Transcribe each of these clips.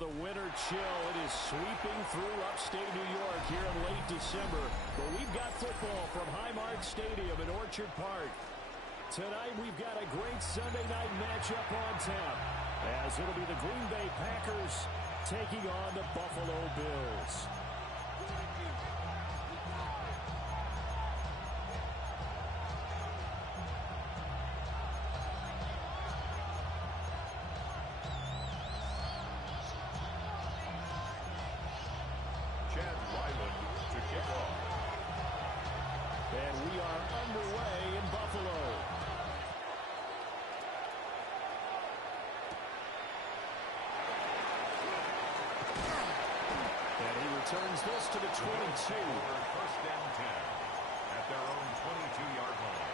the winter chill, it is sweeping through upstate New York here in late December. But we've got football from Highmark Stadium in Orchard Park. Tonight we've got a great Sunday night matchup on tap, as it'll be the Green Bay Packers taking on the Buffalo Bills. And we are underway in Buffalo. And he returns this to the 22. First down 10 at their own 22-yard line.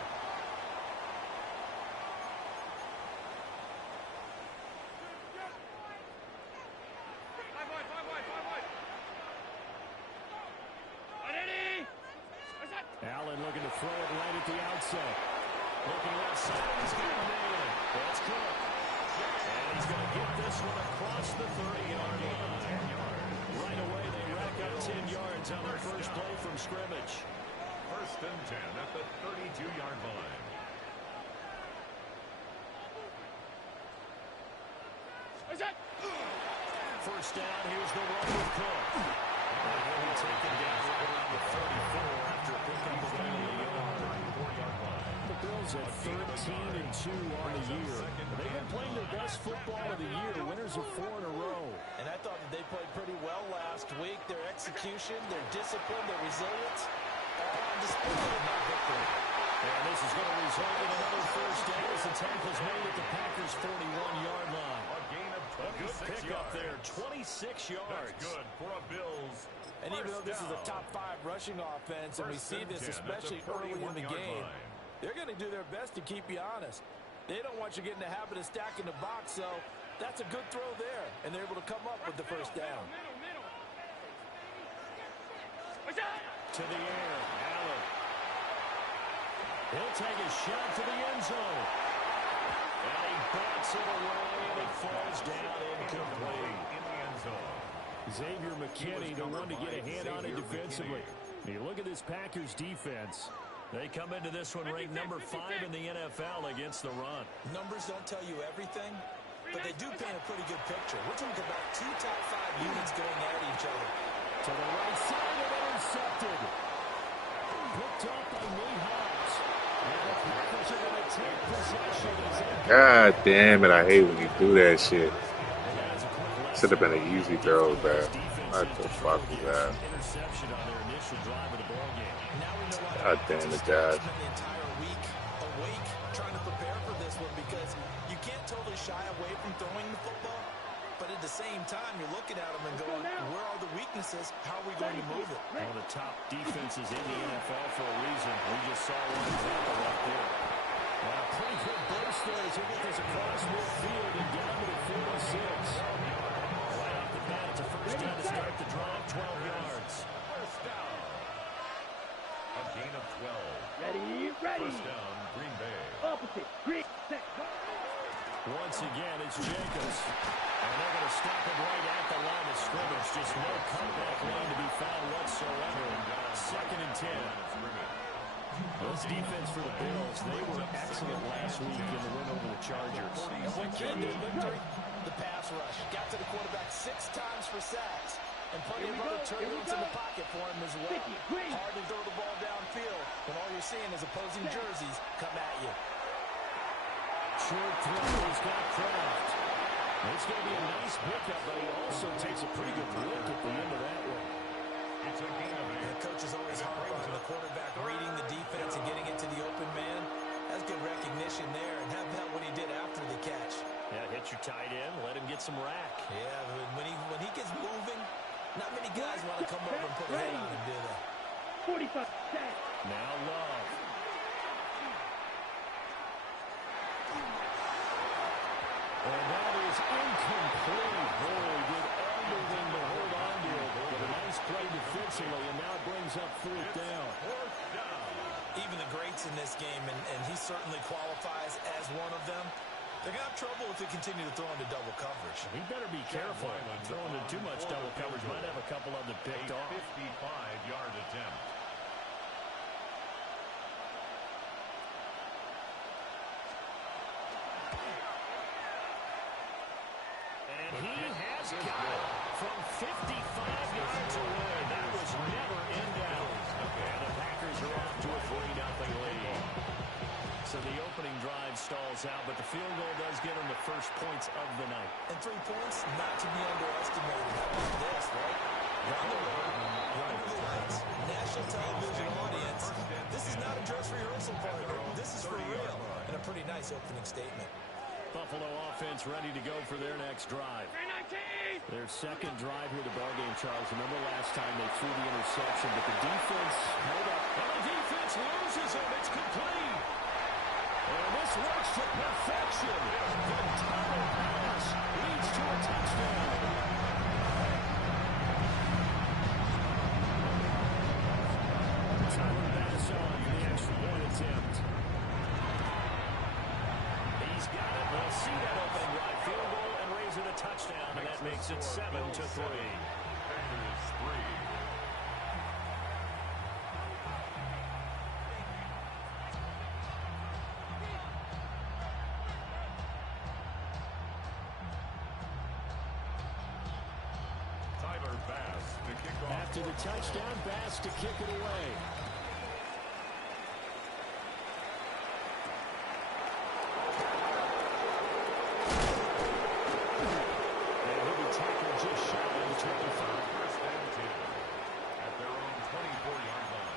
Allen looking to throw it right at the outset. Looking left side, he's going to nail it. That's Cook. And he's going to get this one across the 30-yard line. 10 yards. Right away, they rack up 10 yards on their first play from scrimmage. First and 10 at the 32-yard line. First down, here's the run with Cook. And he'll be taken down right around the 34 after a pickup of only a yard. The Bills at 13-2 on the year. They've been playing their best football of the year, winners of 4 in a row. And I thought that they played pretty well last week. Their execution, their discipline, their resilience, all on display in that victory. And this is going to result in another first down as the tackle's made at the Packers' 41-yard line. A gain of 26 good pick yards. up there, 26 yards. That's good for a Bills. And even though this is a top 5 rushing offense, and we see this especially early in the game, they're going to do their best to keep you honest. They don't want you getting the habit of stacking the box, so that's a good throw there, and they're able to come up with the first down. To the air, Allen. He'll take a shot to the end zone. And he bats it away, and it falls down incomplete. In the end zone. Xavier McKinney, the one to get a hand on it defensively. You look at this Packers defense. They come into this one ranked number 5 in the NFL against the run. Numbers don't tell you everything, but they do paint a pretty good picture. We're talking about 2 top 5 units going at each other. To the right side and intercepted. Picked up by Nate Hobbs. And the Packers are going to take possession. God damn it, I hate when you do that shit. Should have been an easy throw, man. What the fuck is that? Interception on their initial drive of the ball game. God damn it, guys. The entire week awake, trying to prepare for this one, because you can't totally shy away from throwing the football, but at the same time, you're looking at them and going, where are the weaknesses? How are we going to move it? One of the top defenses in the NFL for a reason. We just saw one example right there. Well, a pretty good burst there as he gets this across midfield and down to the 46. Right off the bat, it's a first down to start the drive, 12 yards. First down. A gain of 12. Ready. First down, Green Bay. Opposite. Green. Set. Once again, it's Jacobs. And they're going to stop it right at the line of scrimmage. Just no comeback lane to be found whatsoever. Second and 10. This defense for the Bills, they were excellent last week in the win over the Chargers. And what key to their victory? The pass rush. Got to the quarterback 6 times for sacks. And plenty of other turbulence in the pocket for him as well. Hard to throw the ball downfield when all you're seeing is opposing jerseys come at you. Short throw, he's got Kraft. It's going to be a nice pickup, but he also takes a pretty good look at the end of that one. It's a gain of 8. The coach is always hard on the quarterback reading the defense and getting it to the open man. That's good recognition there, and how about what he did after the catch? Yeah, hit your tight end, let him get some rack. Yeah, when he gets moving, not many guys want to come over and put a hit on him, do they? 45. Now Love. And that is incomplete. Boy, did everything to hold on to it. But a nice play defensively, and now it brings up 4th down. Even the greats in this game, and he certainly qualifies as one of them, They're going to have trouble if they continue to throw into double coverage. He better be careful. Throwing into too much double coverage might have a couple of them picked off. 55-yard attempt. And he has got it from 55 yards away. That was never in doubt. And the Packers are off to a 3-0 lead. So the opening drive stalls out, but the field goal does get them the first points of the night. And 3 points, not to be underestimated. How about this, right? Round the road, under the lights, national television audience. This is not a dress rehearsal partner. This is for real. And a pretty nice opening statement. Buffalo offense ready to go for their next drive. Their second drive here, the ballgame, Charles. Remember last time they threw the interception, but the defense held up. And the defense loses him. It's complete. And this works to perfection. The tunnel pass leads to a touchdown. Tyler Bass on the extra point attempt. He's got it. We'll see that opening drive field goal and raise it a touchdown, and that makes it 7-3. After the touchdown, Bass to kick it away. And he'll be tackled just shy of the 25. First and 10 at their own 24-yard line.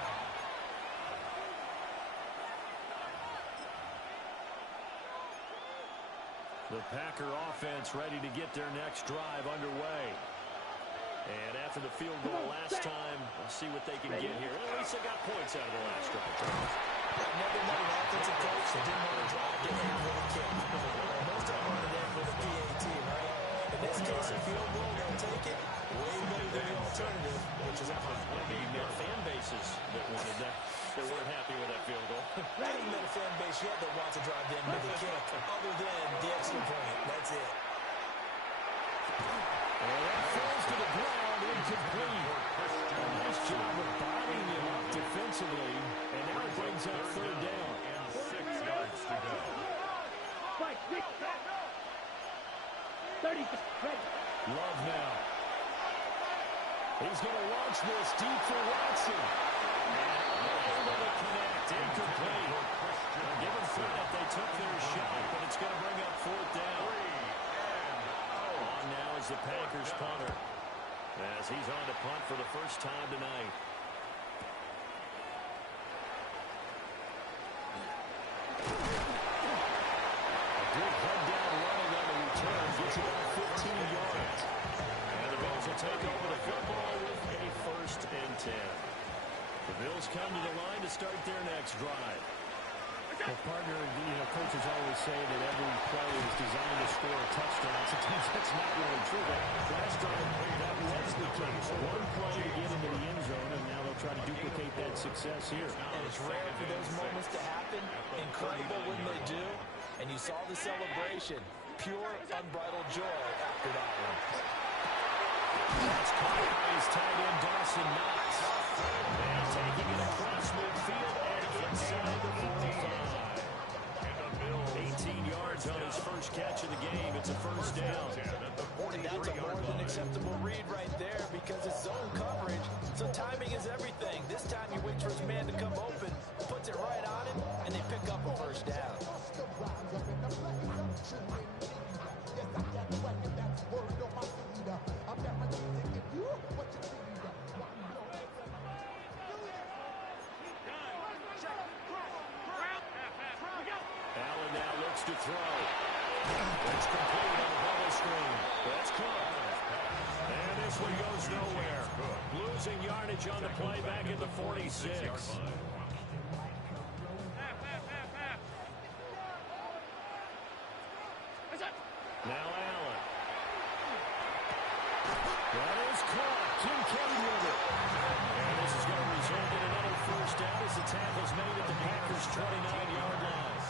The Packer offense ready to get their next drive underway. And after the field goal last time, we'll see what they can get here. At least they got points out of the last drive. I've never met an offensive coach that didn't want to drive to end with a kick. Most of them want to end with a PAT, right? In this case, a field goal, they'll take it. Way better than the alternative, which is a punt. The fan bases that wanted that, they weren't happy with that field goal. I haven't met a fan base yet that wants to drive to end with a kick, other than the extra point. That's it. And that falls to the ground, incomplete. A nice job of bodying him up defensively, and now it brings up third down. And 6 yards to go. 30. Love now. He's going to launch this deep for Watson. And able to connect, incomplete. Give them credit, they took their shot, but it's going to bring up fourth down. On now is the Packers punter, as he's on to punt for the first time tonight. A good head down running on the return, gets about 15 yards. And the Bills will take over the football with a first and 10. The Bills come to the line to start their next drive. Well, partner, coaches always say that every play is designed to score a touchdown. Sometimes that's not really true. But last time, that was the case. One play to get into the end zone, and now they'll try to duplicate that success here. And it's rare for those moments to happen. Incredible when they do. And you saw the celebration. Pure, unbridled joy after that one. That's caught by his tight end, Dawson Knox. And taking it across midfield and inside the 45. 18 yards on his first catch of the game. It's a first down. And that's a more than acceptable read right there because it's zone coverage. So timing is everything. This time he waits for his man to come open, puts it right on him, and they pick up a first down. Allen now looks to throw. It's complete on the bubble screen. That's caught. And this one goes nowhere. Losing yardage on the play back at the 46. Now Allen. That is caught. Jim Kelly with it. And this is going to result in another first down as the tackle's made at the Packers' 29-yard line.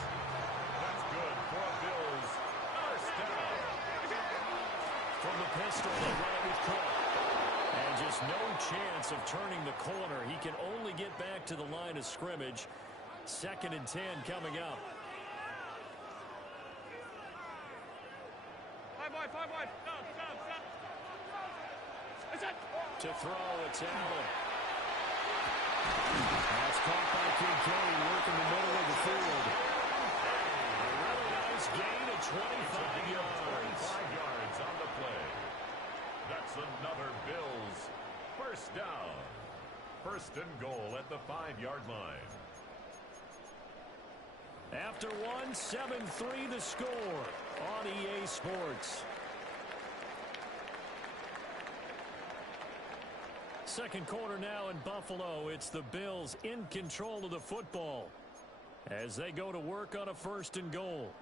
That's good for a Bills from the pistol. They run it with Cook. And just no chance of turning the corner. He can only get back to the line of scrimmage. 2nd and 10 coming up. 5 wide, 5 wide. Stop. To throw, it's Allen. That's caught by Kincaid, working the middle of the field. A really nice gain of 25 yards. 25 yards on the play. That's another Bills first down. 1st and goal at the 5-yard line. After one, 7-3 the score on EA Sports. 2nd quarter now in Buffalo. It's the Bills in control of the football as they go to work on a 1st and goal.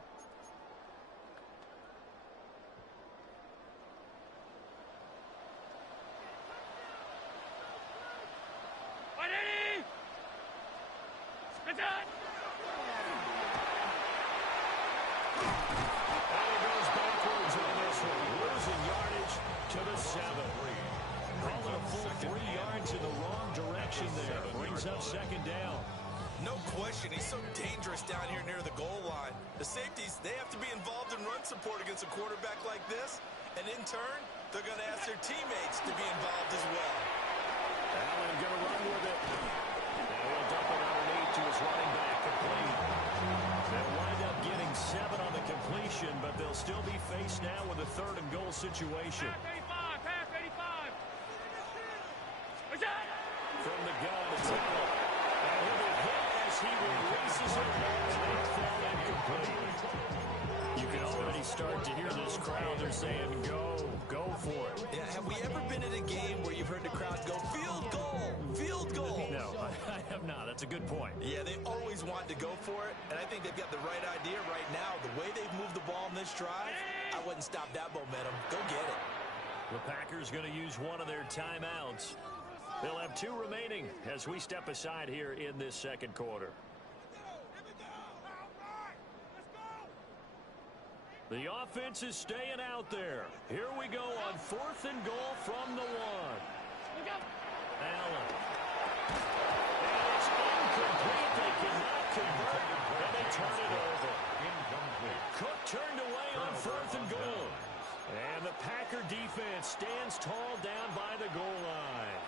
Second down. No question, he's so dangerous down here near the goal line. The safeties, they have to be involved in run support against a quarterback like this. And in turn, they're going to ask their teammates to be involved as well. Allen going to run with it. And he'll dump it underneath to his running back, complete. They'll wind up getting 7 on the completion, but they'll still be faced now with a 3rd and goal situation. Pass 85. From the gun, it's Allen. And he'll be hit as he releases it. And thrown incomplete. You can already start to hear this crowd. They're saying, go for it. Yeah, have we ever been at a game where you've heard the crowd go, field goal, field goal? No, I have not. That's a good point. Yeah, they always want to go for it, and I think they've got the right idea right now. The way they've moved the ball in this drive, I wouldn't stop that momentum. Go get it. The Packers going to use one of their timeouts. They'll have 2 remaining as we step aside here in this 2nd quarter. The offense is staying out there. Here we go on 4th and goal from the 1. Allen. And it's incomplete. They cannot convert, and they turn it over. Incomplete. Cook turned away on 4th and goal. And the Packer defense stands tall down by the goal line.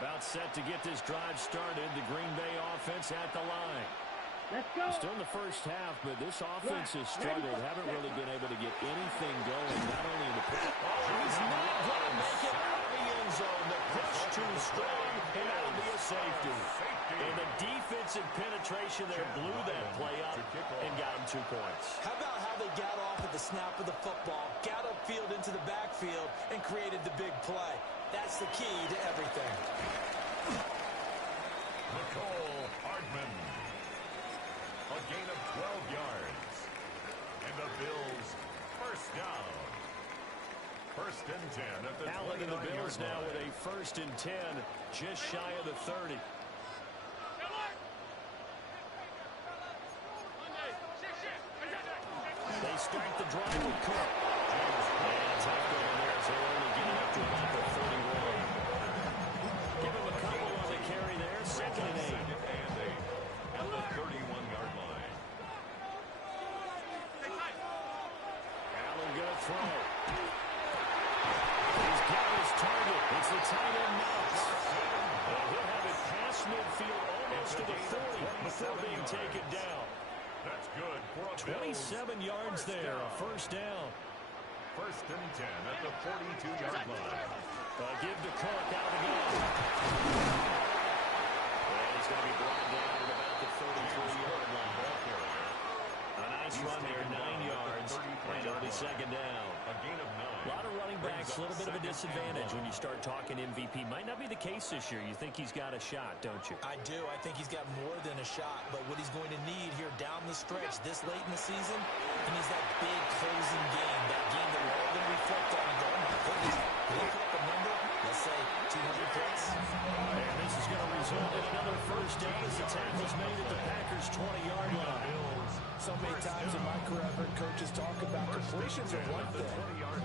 About set to get this drive started. The Green Bay offense at the line. Let's go. Still in the first half, but this offense has struggled. Haven't really been able to get anything going, not only in the pass. Oh, he's not going to make it out of the end zone. The push too strong, and that'll be a safety. And the defensive penetration there blew that play up and got him 2 points. How about how they got off at the snap of the football, got upfield into the backfield, and created the big play? That's the key to everything. Nicole Hardman. A gain of 12 yards. And the Bills first down. 1st and 10 at the Allen and the Bills now with a 1st and 10, just shy of the 30. They start the drive with Cook. And tough going there, so only getting up to about the 31. Give him a couple on the carry there. 2nd and 8. At the 31-yard line. Allen going to throw. He's got his target. It's the tight end Knox. And he'll have it past midfield almost to the 40 before being taken down. That's good for a 27 yards there, a 1st down. 1st and 10 at the 42-yard line. Give to Cook out again. And he's going to be brought down at about the 33-yard line. A nice run there, 9 yards, and only 2nd down. A gain of 9. A lot of running backs, a little bit of a disadvantage when you start talking MVP. Might not be the case this year. You think he's got a shot, don't you? I do. I think he's got more than a shot. But what he's going to need here down the stretch this late in the season, he needs that big closing game. That game that we're all going to reflect on and go, oh my goodness, did he put up a number? Let's say 200 points. And this is is going to result in another first down as the tackle's made at the Packers' 20-yard line. So many times in my career, I've heard coaches talk about completions are one thing.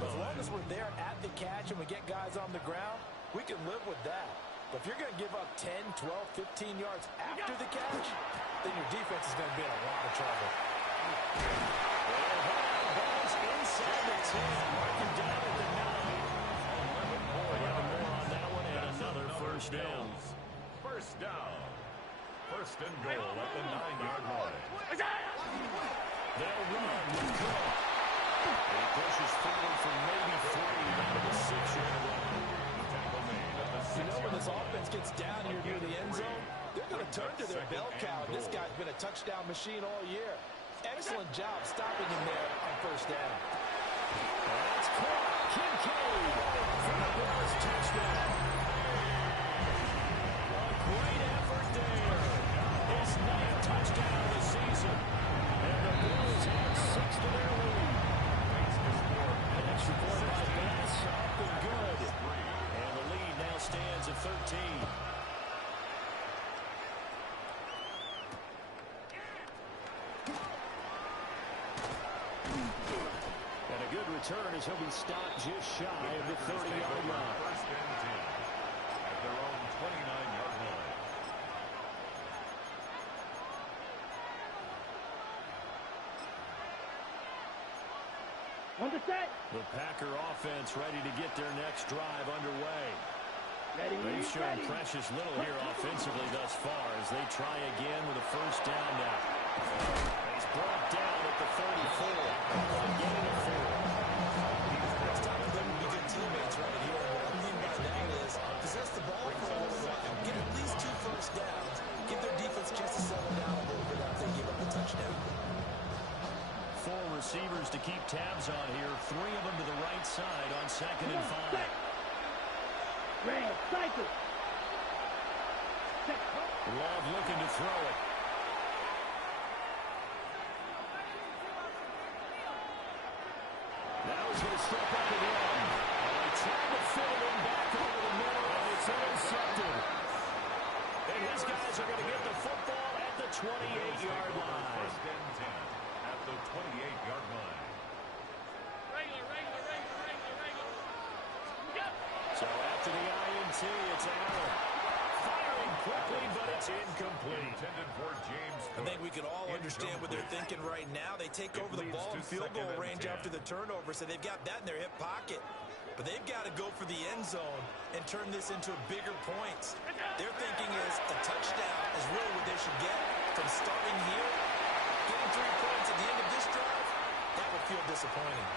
But as long as we're there at the catch and we get guys on the ground, we can live with that. But if you're going to give up 10, 12, 15 yards after the catch, then your defense is going to be in a lot of trouble. Ball's inside the 10, marking down at the 9. 11 more on that one, and another first down. First down. First and goal at the 9-yard line. They'll run with Cook. He pushes forward for maybe 3 down to the 6-yard line. Tackle made at the 6-yard line. You know, when this offense gets down here near the end zone, they're going to turn to their bell cow. This guy's been a touchdown machine all year. Excellent job stopping him there on first down. That's caught. Kincaid for the Bills touchdown. A great effort there. His 9th touchdown of the season. And the Bills have 6 to their lead. An extra point by Bass, up and good. And the lead now stands at 13. And a good return as he'll be stopped just shy of the 30-yard line. First and 10 at their own 29-yard line. On the set. The Packer offense ready to get their next drive underway. Ready, They've shown ready. precious little here offensively thus far as they try again with a first down now. He's brought down at the 34. A gain of 4. It's time for them to be good teammates right here. What I mean by that is possess the ball for a little while. Get at least 2 first downs. Give their defense a chance to settle down a little bit after they give up a touchdown. 4 receivers to keep tabs on here. 3 of them to the right side on 2nd and 5. Red, cycle. Set. Love looking to throw it. Now he's going to step up and run. They try to fit it in back over the middle, and it's intercepted. And his guys are going to get the football at the 28-yard line. First and 10 at the 28-yard line. Regular. So after the INT, it's Allen. Firing quickly, but it's incomplete. Intended for James I think we can all understand what they're thinking right now. They take over the ball in field goal range after the turnover, so they've got that in their hip pocket. But they've got to go for the end zone and turn this into bigger points. Their thinking is a touchdown is really what they should get from starting here. Getting 3 points at the end of this drive, that would feel disappointing.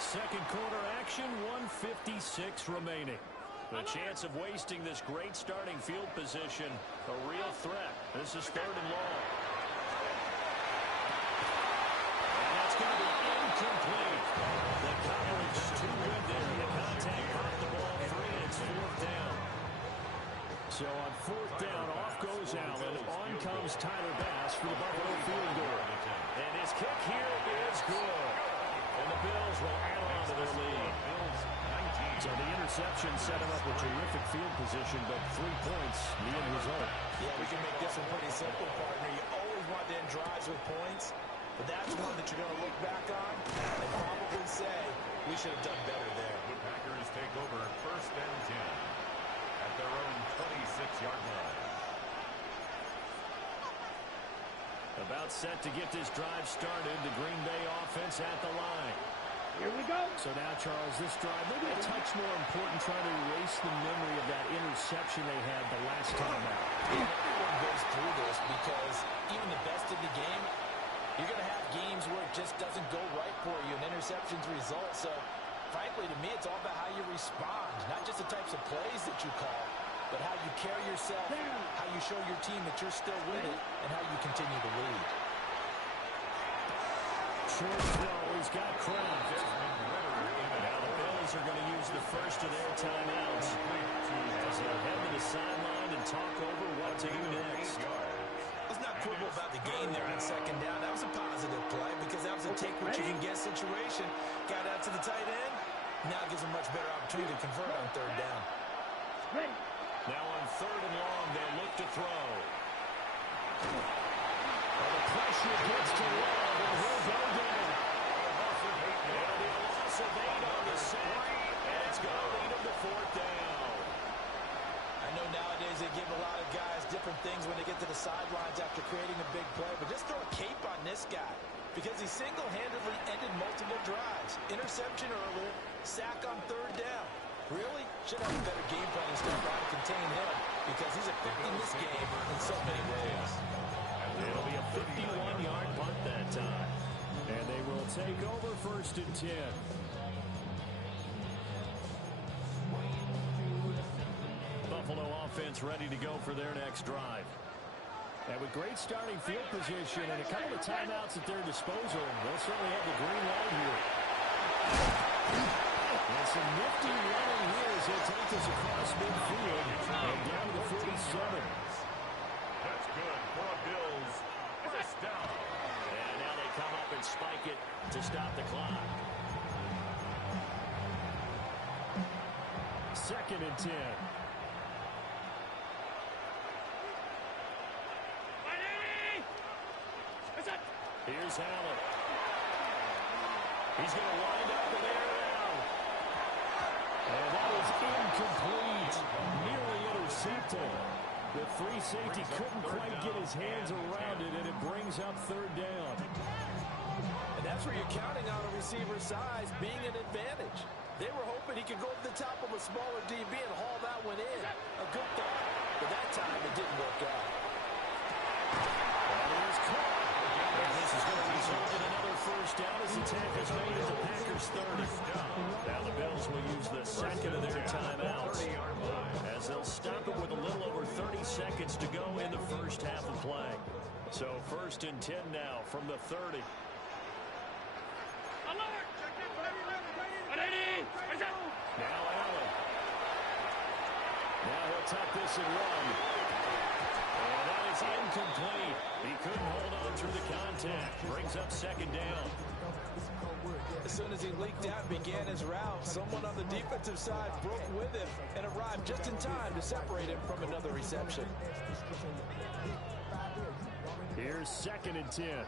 Second quarter action, 1:56 remaining. The chance of wasting this great starting field position, a real threat. This is 3rd and long. And that's going to be incomplete. The coverage too good there. The contact popped the ball free, and it's 4th down. So on 4th down, off goes Allen. On comes Tyler Bass for the Buffalo field goal. And his kick here is good. And the Bills will add on to their lead. So the interception set him up with terrific field position, but 3 points, the end result. Yeah, we can make this one pretty simple, partner. You always want to end drives with points, but that's one that you're going to look back on and probably say, we should have done better there. The Packers take over first and 10 at their own 26-yard line. About set to get this drive started, the Green Bay offense at the line. Here we go. So now, Charles, this drive, maybe a touch more important, trying to erase the memory of that interception they had the last time out. Everyone goes through this because even the best in the game, you're going to have games where it just doesn't go right for you, and interceptions result. So, frankly, to me, it's all about how you respond, not just the types of plays that you call, but how you carry yourself, how you show your team that you're still with it, and how you continue to lead. Short throw, he's got Kraft. Now the Bills are going to use the first of their timeouts as they head to the sideline and talk over what to do next. Let's not quibble about the gain there on 2nd down. That was a positive play because that was a take-what-you-can-get situation. Got out to the tight end. Now gives a much better opportunity to convert on 3rd down. Ready. Now on 3rd and long, they'll look to throw. Well, the pressure gets to Love, and he'll go down. It'll be a loss of 8 on the sack, and it's going to lead him to 4th down. I know nowadays they give a lot of guys different things when they get to the sidelines after creating a big play, but just throw a cape on this guy because he single-handedly ended multiple drives. Interception earlier, sack on 3rd down. Really? Should have a better game plan and start trying to contain him because he's affecting this game in so many ways. It'll be a 51-yard punt that time. And they will take over 1st and 10. Buffalo offense ready to go for their next drive. And with great starting field position and a couple of timeouts at their disposal, they'll certainly have the green light here. And some nifty running here as he'll take this across midfield and down to the 47. That's good for a Bills 1st down. And now they come up and spike it to stop the clock. 2nd and 10. Here's Allen. He's going to wind up in there now. And that is incomplete. Nearly intercepted. The free safety couldn't quite get his hands around it, and it brings up 3rd down. And that's where you're counting on a receiver's size being an advantage. They were hoping he could go to the top of a smaller DB and haul that one in. A good thought, but that time it didn't work out. And it is caught. And this is going to result in another 1st down as the tackle's made at the Packers' 30. Now the Bills will use the 2nd of their timeouts as they'll stop it with a little over 30 seconds to go in the 1st half of play. So 1st and 10 now from the 30. Now Allen. Now he'll tuck this and run. And that is incomplete. He couldn't hold on through the contact. Brings up 2nd down. As soon as he leaked out and began his route, someone on the defensive side broke with him and arrived just in time to separate him from another reception. Here's 2nd and 10.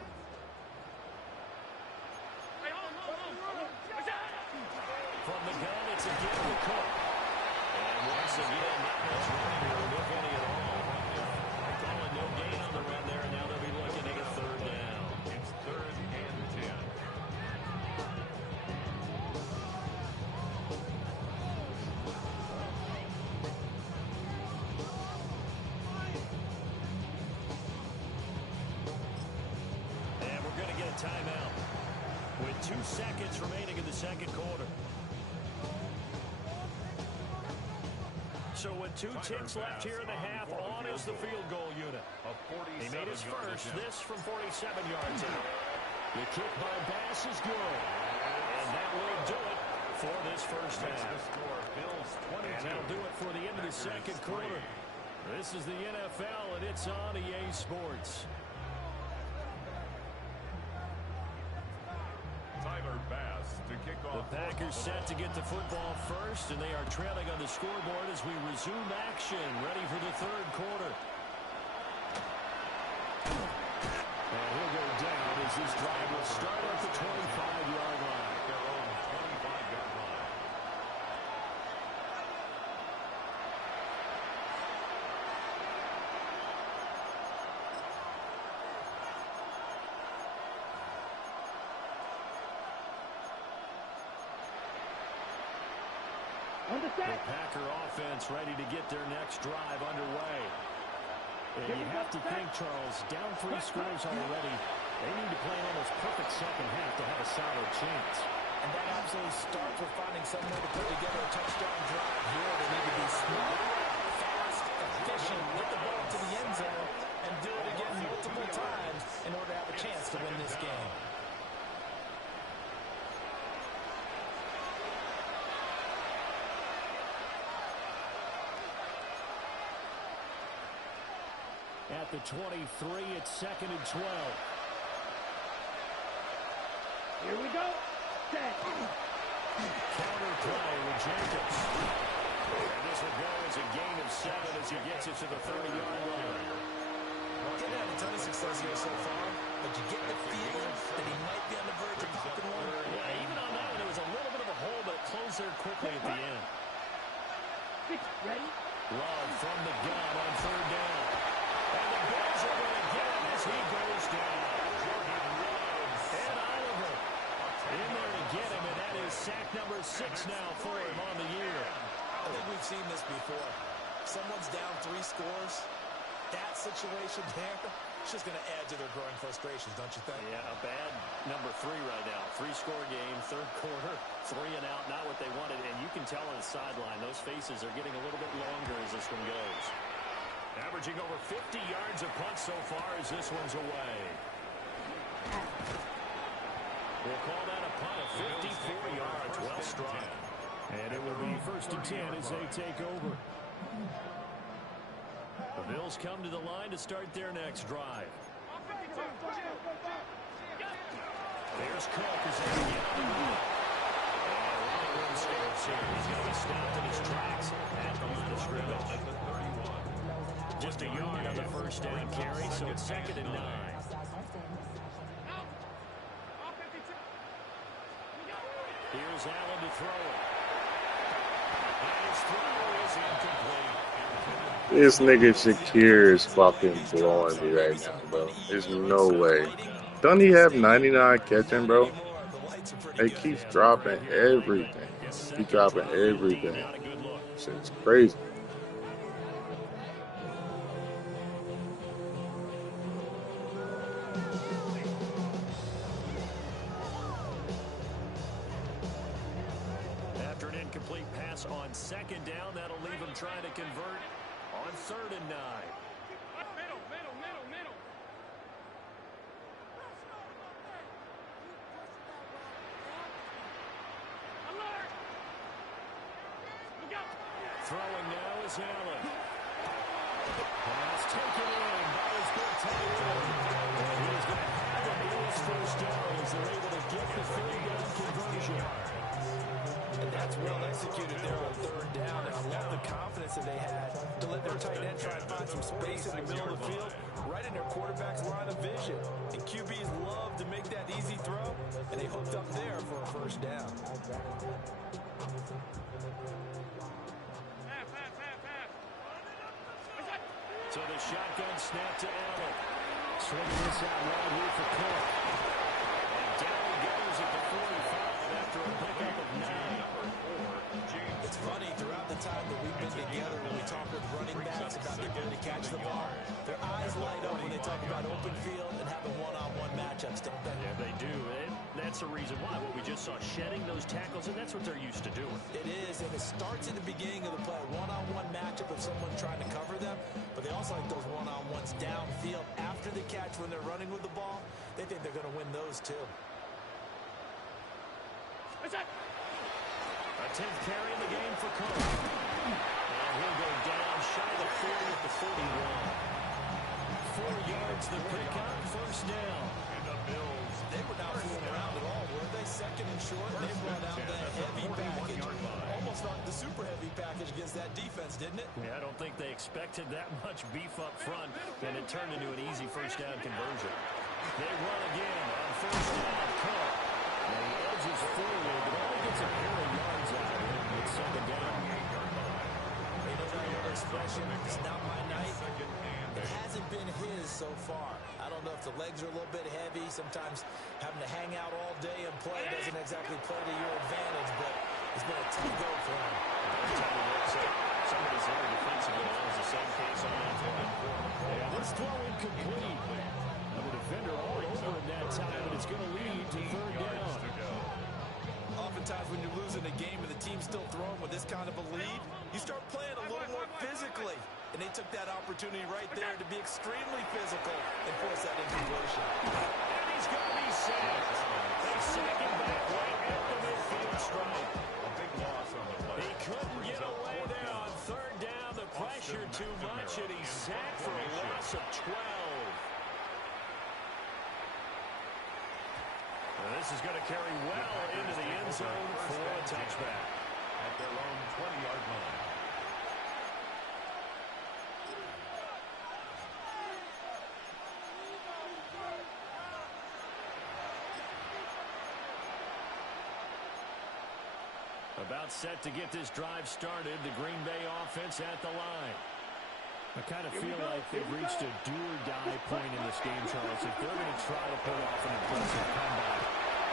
From the gun, it's again to Cook. And once again, not much running here, if any at all. They're calling no gain on the run there, and now they'll be looking at a 3rd down. It's 3rd and 10. And we're going to get a timeout with 2 seconds remaining in the 2nd quarter. So with 2 ticks left here in the half, on is the field goal unit. He made his first, this from 47 yards out. The kick by Bass is good. And that will do it for this 1st half. And that'll do it for the end of the 2nd quarter. This is the NFL, and it's on EA Sports. The Packers set to get the football first, and they are trailing on the scoreboard as we resume action, ready for the 3rd quarter. And he'll go down as this drive will start at the 25-yard line. Their own 25-yard line. The Packer offense ready to get their next drive underway. And you have to think, Charles, down 3 scores already. They need to play an almost perfect 2nd half to have a solid chance. And that absolutely starts with finding somewhere to put together a touchdown drive here. They need to be smart, fast, efficient, get the ball to the end zone, and do it again multiple times in order to have a chance to win this game. At the 23, it's 2nd and 12. Here we go. Set. Counter play with Jacobs. And this will go as a gain of as he gets it to the 30-yard line. He's had a ton of success here so far, but you get the feeling that he might be on the verge of popping one. Yeah, even on that one, it was a little bit of a hole, but it closed there quickly at the end. Ready? Love from the gun on 3rd down. And the Bills are going to get him as he goes down. And Oliver in there to get him, and that is sack number 6 now for him on the year. I think we've seen this before. Someone's down 3 scores. That situation there, it's just going to add to their growing frustrations, don't you think? Yeah, a bad number 3 right now. 3-score game, 3rd quarter, 3 and out, not what they wanted. And you can tell on the sideline, those faces are getting a little bit longer as this one goes. Averaging over 50 yards a punt so far as this one's away. We'll call that a punt of 54 yards. Well struck. And it will be 1st and 10 as they take over. The Bills come to the line to start their next drive. There's Cook as they get on the run. And a lot of room stops here. He's going to be stopped in his tracks at the line of scrimmage. Just a yard on the 1st down carry, so it's 2nd and 9. Here's Allen to throw it. And his throw is incomplete. This nigga Shakir is fucking blowing me right now, bro. There's no way. Don't he have 99 catching, bro? He keeps dropping everything. He's dropping everything. Shit's crazy. After an incomplete pass on 2nd down, that'll leave him trying to convert on 3rd and 9. Throwing now is Allen. Pass taken in by his big tight end. And he's going to have the Bills 1st down as they're able to get the 3rd-down conversion. And that's well executed there on 3rd down. And I love the confidence that they had to let their tight end try and find some space in the middle of the field, right in their quarterback's line of vision. And QBs love to make that easy throw, and they hooked up there for a 1st down. So the shotgun snap to Allen. Swinging this out wide here for Cook. And down he goes at the 45 after a pickup of 9. It's funny, throughout the time that we've been together, when we talk with running backs about the ability to catch the ball, their eyes light up when they talk about open field and having one-on-one matchups, don't they? Yeah, they do. And that's the reason why. What we just saw, shedding those tackles, and that's what they're used to doing. It is, and it starts in the beginning of the play. One-on-one matchup of someone trying to cover them, but they also like those one-on-ones downfield after the catch when they're running with the ball. They think they're going to win those too. A 10th carry in the game for Cook. And he'll go down shy of the 40 at the 41. 4 yards the pickup, 1st down. And the Bills, They were not fooling around at all, were they? 2nd and short, they brought out the heavy package. Almost like the super heavy package against that defense, didn't it? Yeah, I don't think they expected that much beef up front, and it turned into an easy 1st down conversion. They run again on 1st down. Cook. And he edges forward, but only gets a pair of yards out of it. It's 2nd down. You know that old expression, it's not my night. It hasn't been his so far. I don't know if the legs are a little bit heavy. Sometimes having to hang out all day and play doesn't exactly play to your advantage, but it's been a tough go for him. Every time he looks up, somebody's there defensively. That was the same case on that play. And this throw incomplete. And the defender all over him that time, and it's going to lead to 3rd down. Oftentimes when you're losing a game and the team's still throwing with this kind of a lead, you start playing a little more physically. And they took that opportunity right there to be extremely physical and force that incompletion. And he's going to be sacked. They sack him back right at the midfield stripe. a big loss on the play. He couldn't get away there on 3rd down. The pressure too much, and he's sacked for a loss of 12. And this is going to carry well into the end zone for a touchback. At their own 20-yard line. about set to get this drive started. The Green Bay offense at the line. I kind of feel like they've reached a do-or-die point in this game, Charles. If they're going to try to pull off an impressive comeback,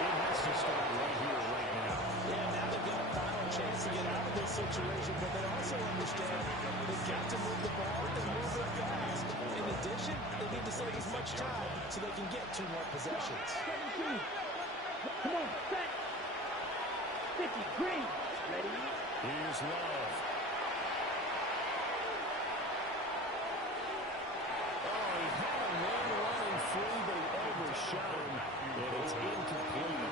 it has to start right here, right now. Yeah, now they've got a final chance to get out of this situation, but they also understand they've got to move the ball and move it fast. In addition, they need to save as much time so they can get 2 more possessions. 17. Come on, set. 50, green. Ready? Here's Love. Oh, he had a man running free, but he overshot him, and it's incomplete.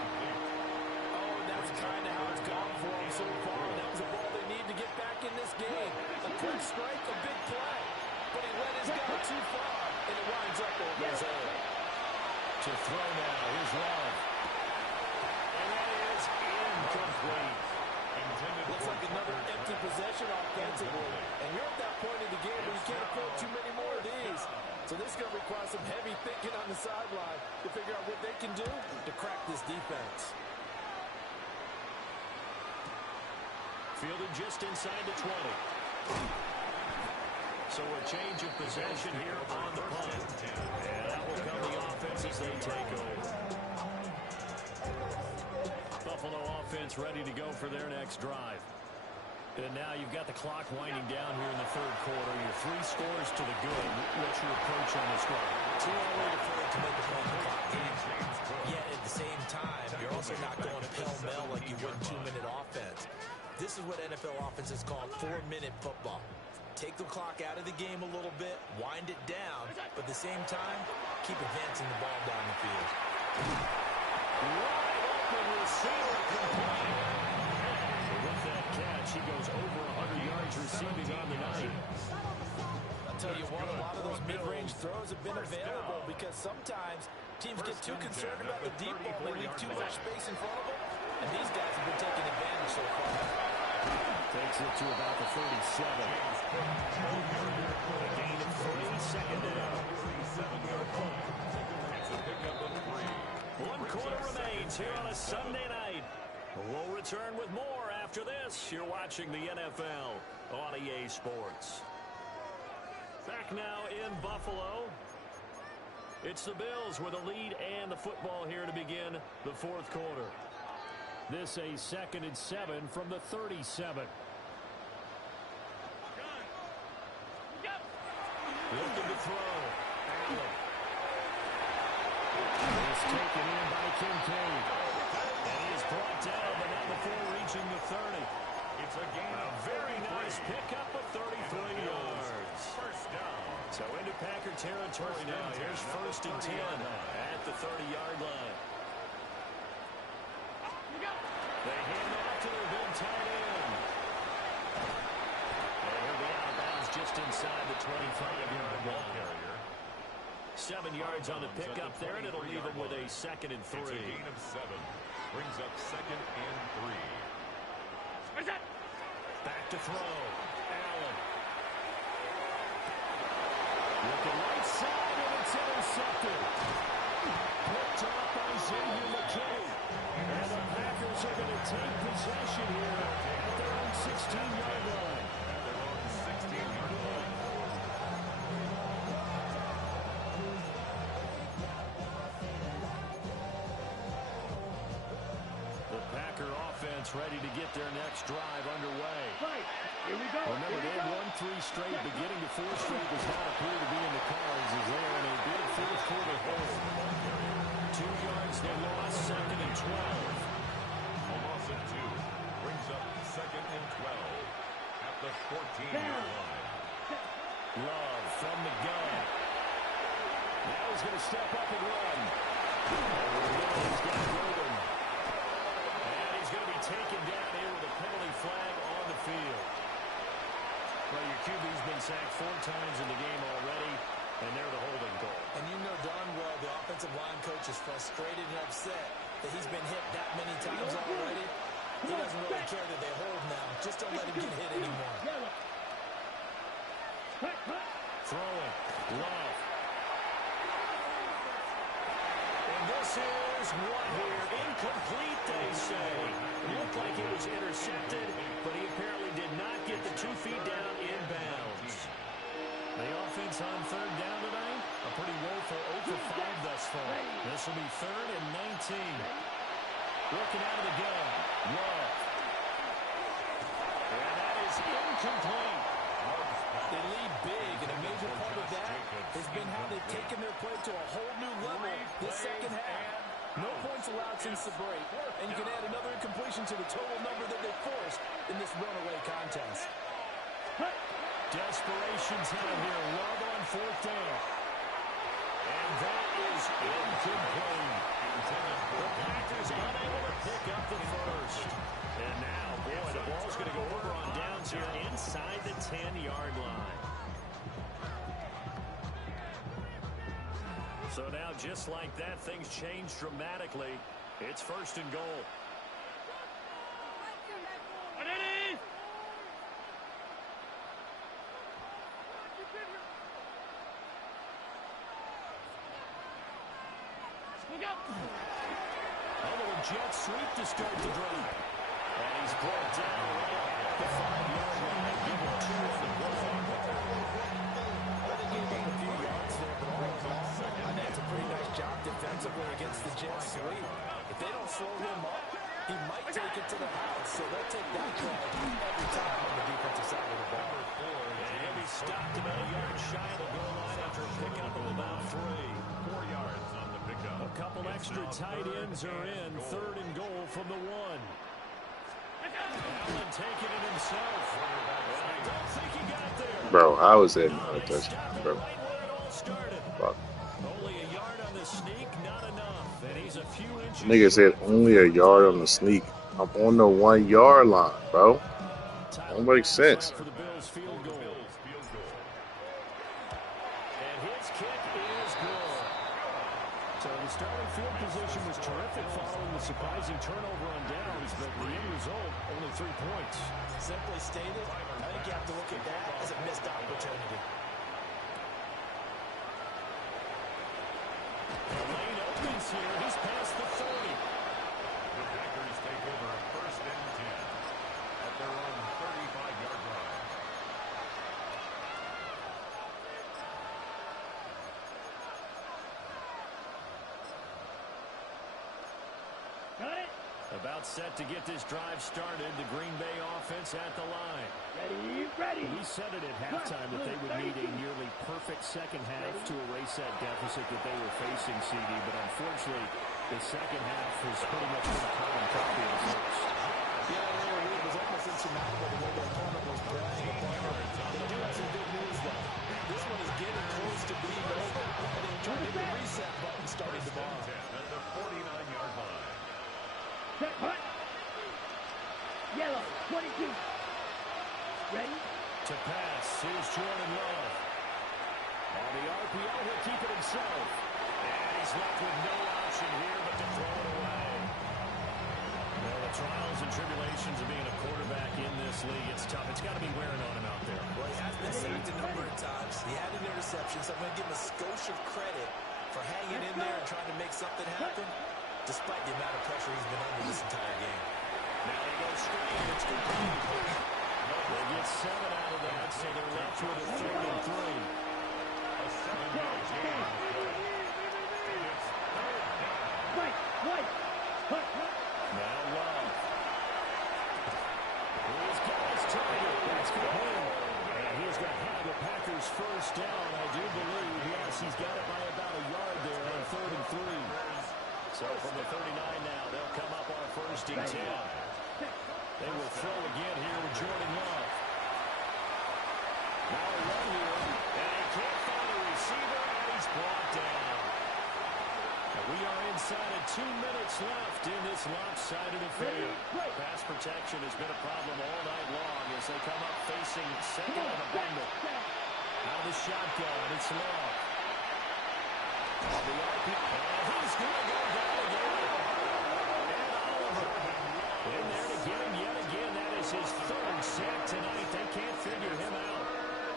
Oh, that's kind of how it's gone for them so far. That was a ball they need to get back in this game. A quick strike, a big play. But he let his guy too far, and it winds up over his head. To throw now, here's Love. And that is incomplete. Looks like another empty possession offensively. And you're at that point in the game where you can't afford too many more of these. So this is going to require some heavy thinking on the sideline to figure out what they can do to crack this defense. Fielded just inside the 20. So a change of possession here on the punt. And that will come the offense as they take over. Buffalo offense ready to go for their next drive. And now you've got the clock winding down here in the third quarter. Your 3 scores to the good. What's your approach on this drive? Too early to make a point in the clock game. Yet at the same time, you're also not going pell-mell like you would in 2-minute offense. This is what NFL offenses call 4-minute football. Take the clock out of the game a little bit, wind it down, but at the same time, keep advancing the ball down the field. Wide open receiver complete. With that catch, he goes over 100 yards receiving on the night. I'll tell you what, a lot of those mid-range throws have been available because sometimes teams get too concerned about the deep ball. They leave too much space in front of them, and these guys have been taking advantage so far. Takes it to about the 37. A gain of 3, second down. 1 quarter remains here on a Sunday night. We'll return with more after this. You're watching the NFL on EA Sports. Back now in Buffalo. It's the Bills with a lead and the football here to begin the 4th quarter. This a 2nd and 7 from the 37. Looking to throw. Allen. It's taken in by Kincaid. And he is brought down, but not before reaching the 30. It's a gain. A very nice pickup of 33 yards. First down. So into Packer territory now. Here's 1st and 10 at the 30-yard line. They hand off to their big tight end. And he'll be out of bounds just inside the 25-yard line. 7 yards on the pickup there, and it'll leave him with a 2nd and 3. It's a gain of 7. Brings up 2nd and 3. Back to throw. Allen. Looking right side, and it's intercepted. Picked off by Xavier McKinney. And the Packers are going to take possession here at their own 16-yard line. The Packer offense ready to get their next drive underway. Right. Here we go. Remember, they had won 3 straight, but getting to 4 straight does not appear to be in the cards as they are in a big 4th quarter hole. 2 yards they lost, 2nd and 12. A loss of 2 brings up 2nd and 12 at the 14-yard line. Love from the gun. Now he's going to step up and run. He's got Golden. And he's going to be taken down here with a penalty flag on the field. Well, your QB's been sacked 4 times in the game already, and they're the holding call. And you know darn well the offensive line coach is frustrated and upset that he's been hit that many times already. He doesn't really care that they hold now. Just don't let him get hit anymore. Throwing. Love. And this This is what here? Incomplete, they say. It looked like it was intercepted, but he apparently did not get the 2 feet down in bounds. The offense on third down tonight, a pretty woeful 0 for 5 thus far. This will be 3rd and 19. Working out of the gun. Love. And that is incomplete. They lead big, and a major part of that has been how they've taken their play to a whole new level this second half. No points allowed since the break, and you can add another incompletion to the total number that they forced in this runaway contest. Desperation's out here. Love on 4th down. And that is incomplete. The Packers unable to pick up the first. And now, boy, the ball's going to go over on downs here inside the 10-yard line. So now, just like that, things change dramatically. It's 1st and goal. A little jet sweep to start the drive. And he's brought down the 5-yard line. Give him 2 on the play. They gave him a few yards there, but all in all, I think it's a pretty nice job defensively against the jet sweep. If they don't slow him up, he might take it to the house, so they'll take that call every time on the defensive side of the ball. And he'll be stopped about a yard shy of the goal line after a pickup of about 3. 4 yards on the pickup. A couple extra tight ends are in. 3rd and goal from the 1. Allen taking it himself. I don't think he got there. Bro, how is that not a touchdown, bro? Fuck. Only a yard on the sneak, not enough. And he's a few inches. Nigga said only a yard on the sneak. I'm on the 1 yard line, bro. Don't make sense. For the Bills field goal. And his kick is good. So the starting field position was terrific following the surprising turnover on downs, but the end result, only 3 points. Simply stated, I think you have to look at that as a missed opportunity. The lane opens here. He's past the 30. The Packers take over 1st and 10 at their own 35-yard line. Got it. About set to get this drive started. The Green Bay offense at the line. Ready. We said it at halftime that they would need a nearly perfect second half to erase that deficit that they were facing, CD. But unfortunately, the second half was pretty much a carbon copy of the first. Yeah, it was almost insurmountable the way their opponent was playing. They do have some good news, though. This one is getting close to being over. And they trying to hit the reset button starting tomorrow. At the 49-yard line. Set, hut. Yellow, 22. Ready? To pass, here's Jordan Love. On the RPO, he'll keep it himself. And he's left with no option here but to throw it away. Well, the trials and tribulations of being a quarterback in this league, it's tough. It's got to be wearing on him out there. Well, he has been sacked a number of times. He had an interception, so I'm going to give him a skosh of credit for hanging in there and trying to make something happen, despite the amount of pressure he's been under this entire game. Now he goes straight. It's complete. They get 7 out of that, so they're left with a 3rd and 3. A 7-yard gain. Right. Hut. Now Love. He's got his target. That's good. And he's going to have the Packers first down, I do believe. Yes, he's got it by about a yard there on 3rd and 3. So from the 39 now, they'll come up on a 1st and 10. They will throw again here with Jordan Love. Now a run here, and he can't find a receiver, and he's brought down. And we are inside of 2 minutes left in this lopsided affair. Pass protection has been a problem all night long as they come up facing second and abundant. Out of the shotgun, it's Love. On the RPO, and he's going to go down again. And Oliver in there to get him yet again. That is his 3rd sack tonight. They can't figure him out.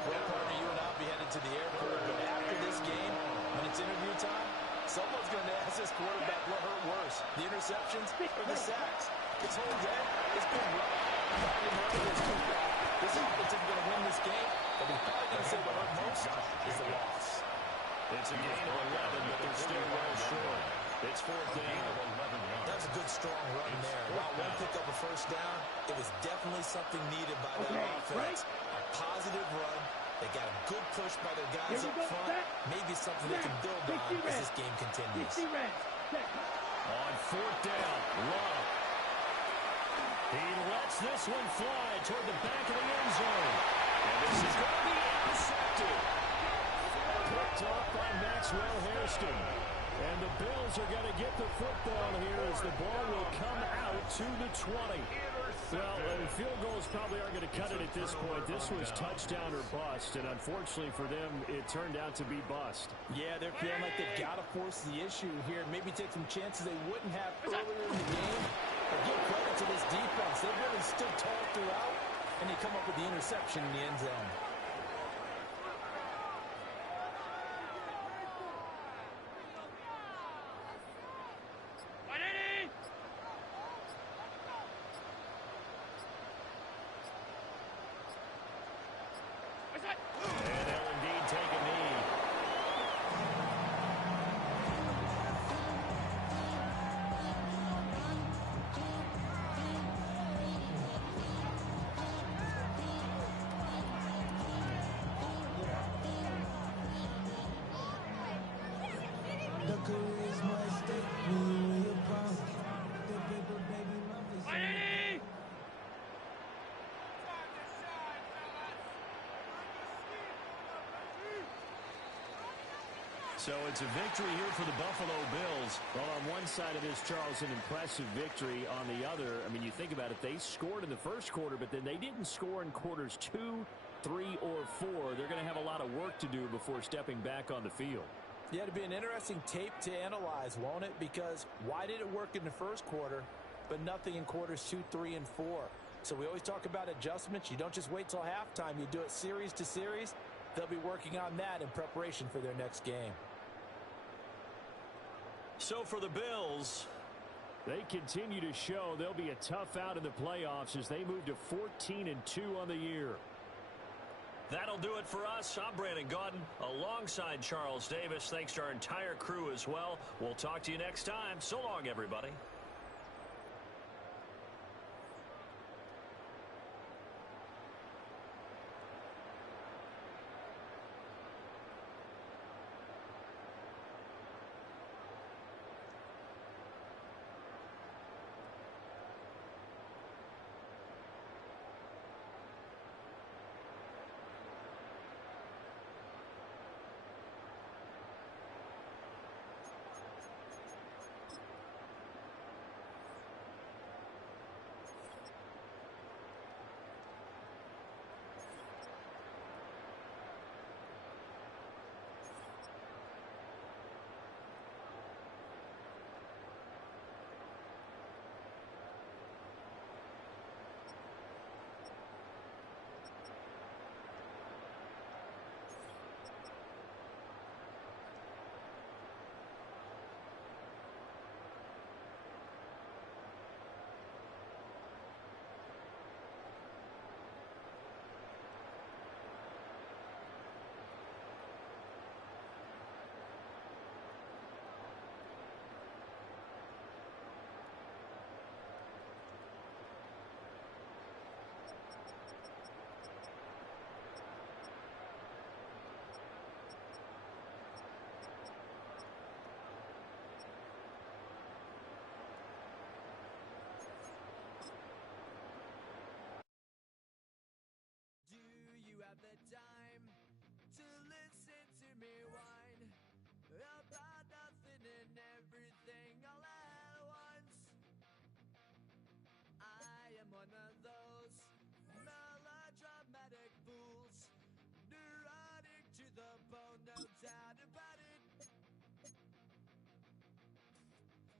Well, partner, you and I will be headed to the airport, but after this game, when it's interview time, Someone's going to ask this quarterback what hurt worse, the interceptions or the sacks. His whole day has been rough. This offense isn't going to win this game, but he's probably going to say what hurt most is the loss. It's a gain of 11, but they're still well short. It's fourth down. That's a good, strong run there. While one pick up a first down, it was definitely something needed by that offense. A positive run. They got a good push by their guys up front. Maybe something they can build on as this game continues. On fourth down, Love. He lets this one fly toward the back of the end zone. And this is going to be intercepted. Picked off by Maxwell Hairston. And the Bills are going to get the football here as the ball will come out to the 20. Well, field goals probably aren't going to cut it at this point. This was touchdown or bust, and unfortunately for them, it turned out to be bust. Yeah, they're feeling like they've got to force the issue here. Maybe take some chances they wouldn't have earlier in the game. But give credit to this defense. They've really stood tall throughout, and they come up with the interception in the end zone. And they'll indeed take a knee. So it's a victory here for the Buffalo Bills. Well, on one side of this, Charles, an impressive victory. On the other, I mean, you think about it, they scored in the first quarter, but then they didn't score in quarters 2, 3, or 4. They're going to have a lot of work to do before stepping back on the field. Yeah, it'll be an interesting tape to analyze, won't it? Because why did it work in the first quarter, but nothing in quarters 2, 3, and 4? So we always talk about adjustments. You don't just wait till halftime. You do it series to series. They'll be working on that in preparation for their next game. So for the Bills, they continue to show they'll be a tough out in the playoffs as they move to 14-2 on the year. That'll do it for us. I'm Brandon Gaudin alongside Charles Davis. Thanks to our entire crew as well. We'll talk to you next time. So long, everybody.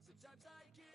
Sometimes I get